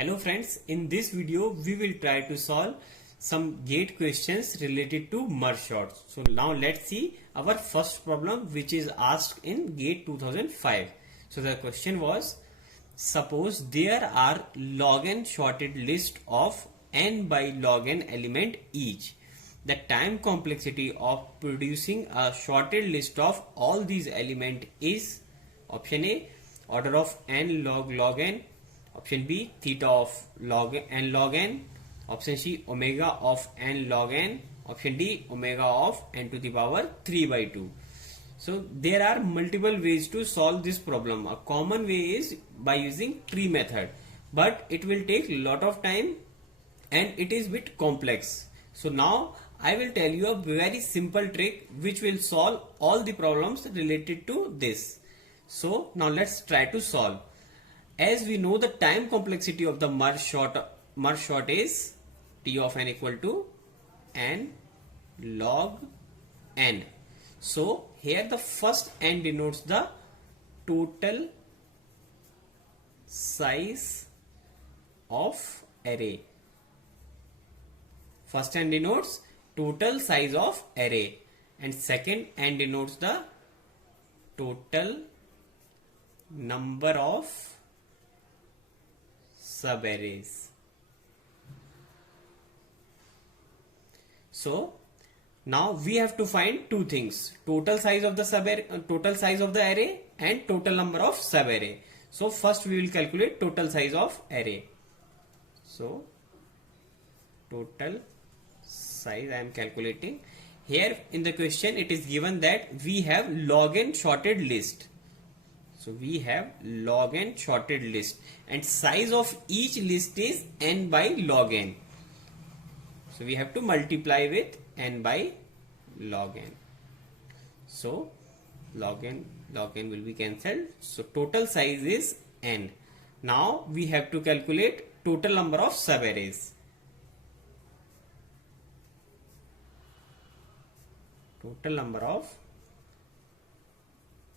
Hello friends, in this video we will try to solve some gate questions related to merge sorts. So now let's see our first problem which is asked in gate 2005. So the question was, suppose there are log n sorted list of n by log n element each. The time complexity of producing a sorted list of all these elements is option A, order of n log n, option B, theta of log n log n, option C, omega of n log n, option D, omega of n to the power 3 by 2. So there are multiple ways to solve this problem. A common way is by using tree method, but it will take a lot of time and it is bit complex. So now I will tell you a very simple trick which will solve all the problems related to this. So now let's try to solve. As we know, the time complexity of the merge sort is T of n equal to n log n. So here the first n denotes the total size of array. First n denotes total size of array and second n denotes the total number of subarrays. So now we have to find two things: total size of the array and total number of subarray. So first we will calculate total size of array. So total size I am calculating. Here in the question it is given that we have log n sorted list. So we have log n sorted list and size of each list is n by log n. So we have to multiply with n by log n. So log n will be cancelled. So total size is n. Now we have to calculate total number of subarrays. Total number of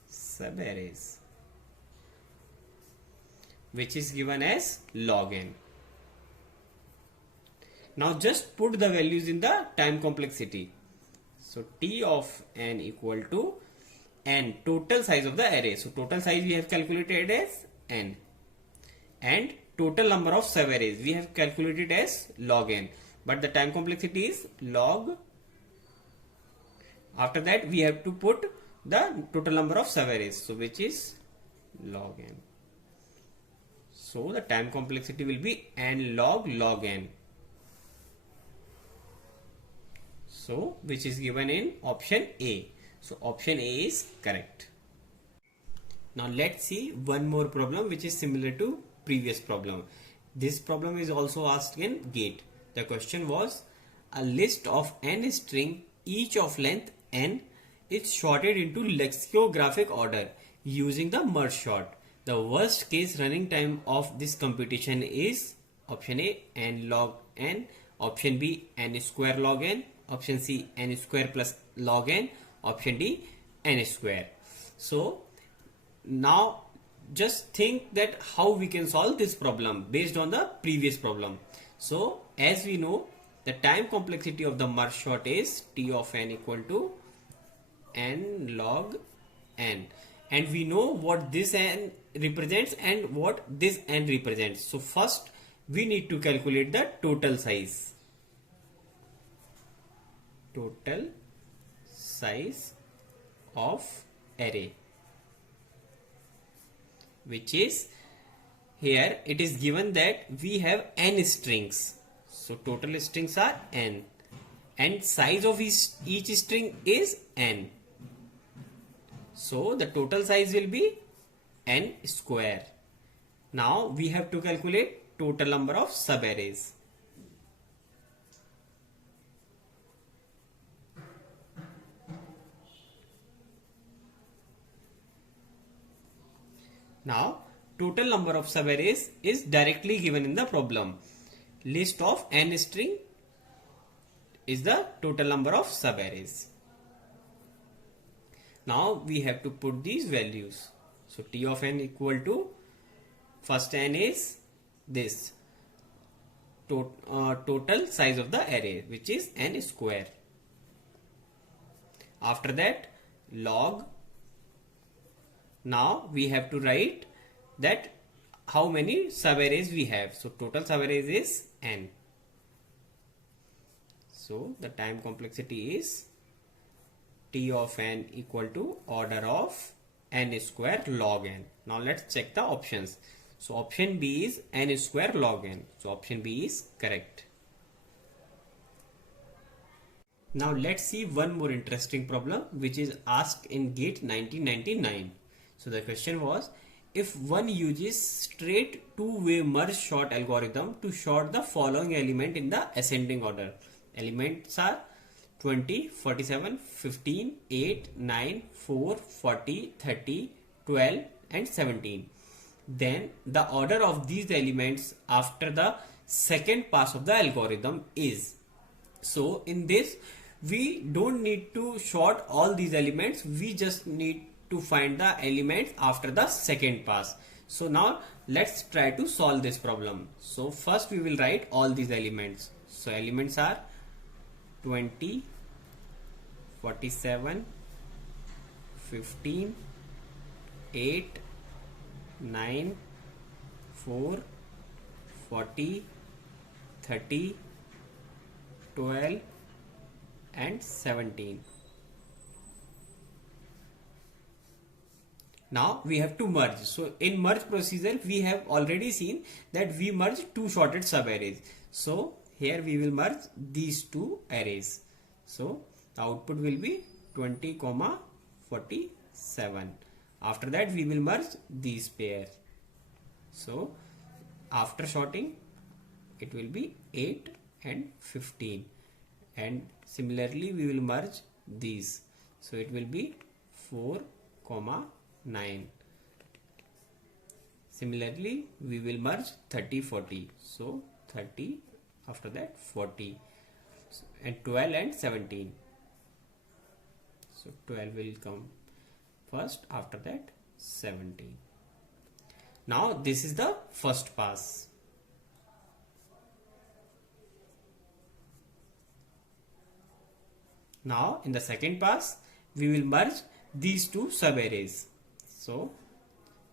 subarrays, which is given as log n. Now just put the values in the time complexity. So T of n equal to n, total size of the array. So total size we have calculated as n, and total number of subarrays we have calculated as log n, but the time complexity is log. After that we have to put the total number of subarrays, so which is log n. So the time complexity will be n log n. So which is given in option A. So option A is correct. Now let's see one more problem which is similar to previous problem. This problem is also asked in GATE. The question was, a list of n string each of length n is sorted into lexicographic order using the merge sort. The worst case running time of this computation is option A, n log n, option B, n square log n, option C, n square plus log n, option D, n square. So now just think that how we can solve this problem based on the previous problem. So as we know, the time complexity of the merge sort is T of n equal to n log n, and we know what this n represents and what this n represents. So first we need to calculate the total size. Total size of array, which is, here it is given that we have n strings. So total strings are n and size of each string is n. So the total size will be n square. Now we have to calculate total number of subarrays. Now total number of subarrays is directly given in the problem. List of n string is the total number of subarrays. Now we have to put these values. So T of n equal to, first n is this. total size of the array, which is n square. After that, log. Now we have to write that how many subarrays we have. So total subarrays is n. So the time complexity is T of n equal to order of n square log n. Now let's check the options. So option B is n square log n. So option B is correct. Now let's see one more interesting problem which is asked in GATE 1999. So the question was, if one uses straight two-way merge sort algorithm to sort the following element in the ascending order. Elements are 20, 47, 15, 8, 9, 4, 40, 30, 12 and 17. Then the order of these elements after the second pass of the algorithm is. So in this, we don't need to sort all these elements. We just need to find the elements after the second pass. So now let's try to solve this problem. So first we will write all these elements. So elements are 20, 47, 15, 8, 9, 4, 40, 30, 12 and 17. Now we have to merge. So in merge procedure we have already seen that we merge two sorted subarrays. So here we will merge these two arrays. So the output will be 20, 47. After that we will merge these pairs. So after sorting it will be 8 and 15. And similarly we will merge these. So it will be 4, 9. Similarly we will merge 30, 40. So 30, after that 40 and 12 and 17. So 12 will come first, after that 17. Now this is the first pass. Now in the second pass we will merge these two subarrays. So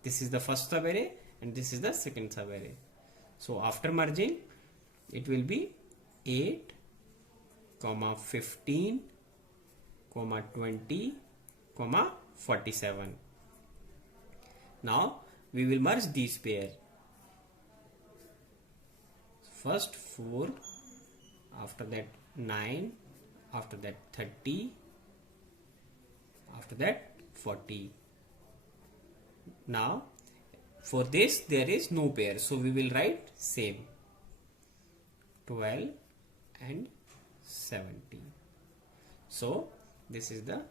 this is the first subarray and this is the second subarray. So after merging it will be 8, 15, 20, 47. Now we will merge these pair. First 4, after that 9, after that 30, after that 40. Now for this there is no pair, so we will write same 12 and 17. So this is the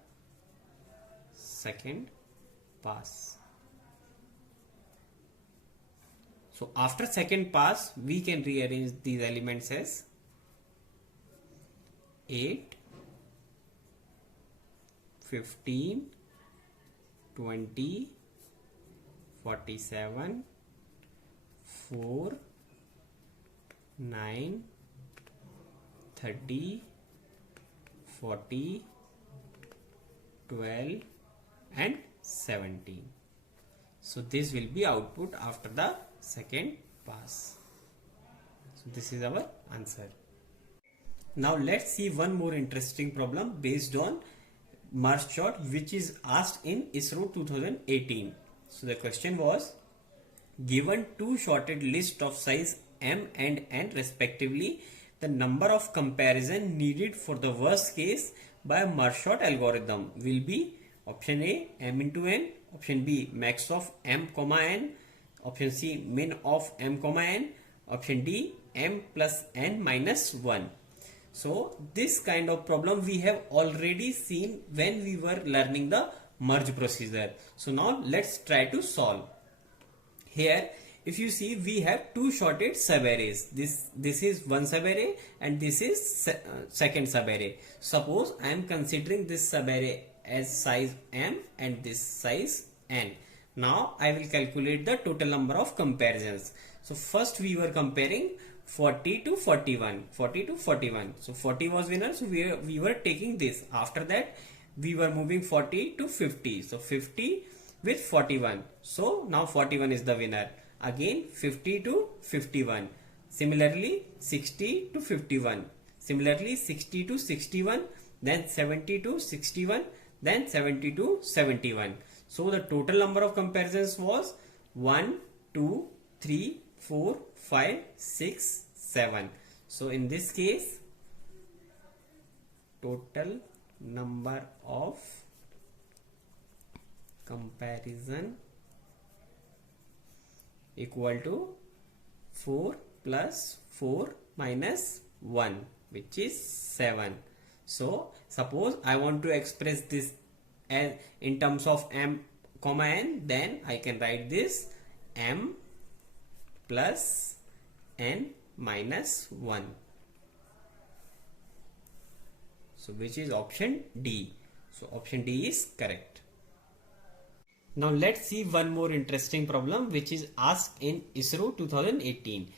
second pass. So after second pass we can rearrange these elements as 8, 15, 20, 47, 4, 9, 30, 40, 12 and 17. So this will be output after the second pass. So this is our answer. Now let's see one more interesting problem based on merge sort which is asked in ISRO 2018. So the question was, given two sorted list of size m and n respectively, the number of comparison needed for the worst case by a merge sort algorithm will be option A m into n, option B max of m comma n, option C min of m comma n, option D m plus n minus 1. So this kind of problem we have already seen when we were learning the merge procedure. So now let's try to solve. Here if you see we have two sorted subarrays. This is one subarray and this is second subarray. Suppose I am considering this subarray as size m and this size n. Now I will calculate the total number of comparisons. So first we were comparing 40 to 41. 40 to 41. So 40 was winner. So we were taking this. After that, we were moving 40 to 50. So 50 with 41. So now 41 is the winner. Again 50 to 51. Similarly 60 to 51. Similarly 60 to 61. Then 70 to 61. Then 70 to 71. So the total number of comparisons was 1, 2, 3, 4, 5, 6, 7. So in this case, total number of comparison equal to 4 plus 4 minus 1, which is 7. So suppose I want to express this as in terms of m comma n, then I can write this m plus n minus 1. So which is option D. So option D is correct. Now let's see one more interesting problem which is asked in ISRO 2018.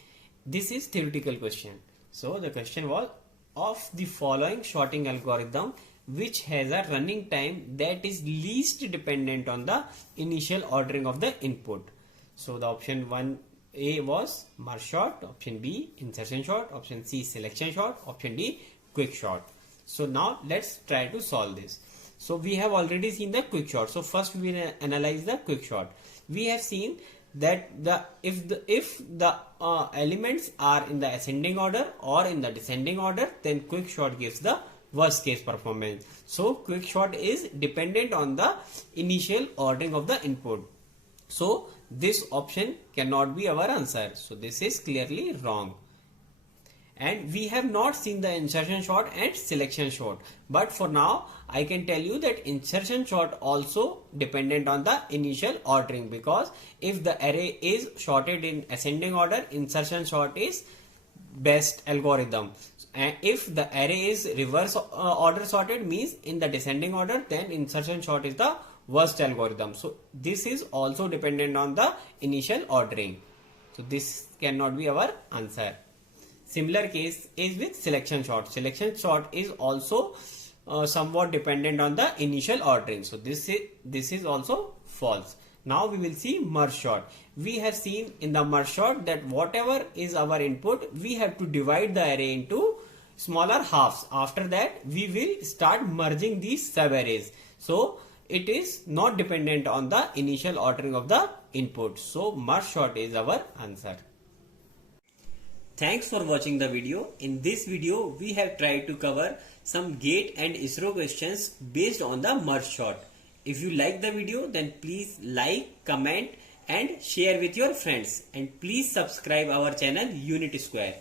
This is theoretical question. So the question was, of the following sorting algorithm which has a running time that is least dependent on the initial ordering of the input. So the option 1A was merge sort, option B insertion sort, option C selection sort, option D quick sort. So now let's try to solve this. So we have already seen the quick sort. So first we will analyze the quick sort. We have seen that if the elements are in the ascending order or in the descending order, then quick sort gives the worst case performance. So quick sort is dependent on the initial ordering of the input. So this option cannot be our answer. So this is clearly wrong. And we have not seen the insertion sort and selection sort. But for now, I can tell you that insertion sort also dependent on the initial ordering, because if the array is sorted in ascending order, insertion sort is best algorithm. And if the array is reverse order sorted, means in the descending order, then insertion sort is the worst algorithm. So this is also dependent on the initial ordering. So this cannot be our answer. Similar case is with selection sort. Selection sort is also somewhat dependent on the initial ordering. So this is also false. Now we will see merge sort. We have seen in the merge sort that whatever is our input, we have to divide the array into smaller halves. After that, we will start merging these sub-arrays. So it is not dependent on the initial ordering of the input. So merge sort is our answer. Thanks for watching the video. In this video, we have tried to cover some GATE and ISRO questions based on the merge sort. If you like the video, then please like, comment and share with your friends. And please subscribe our channel Unit Square.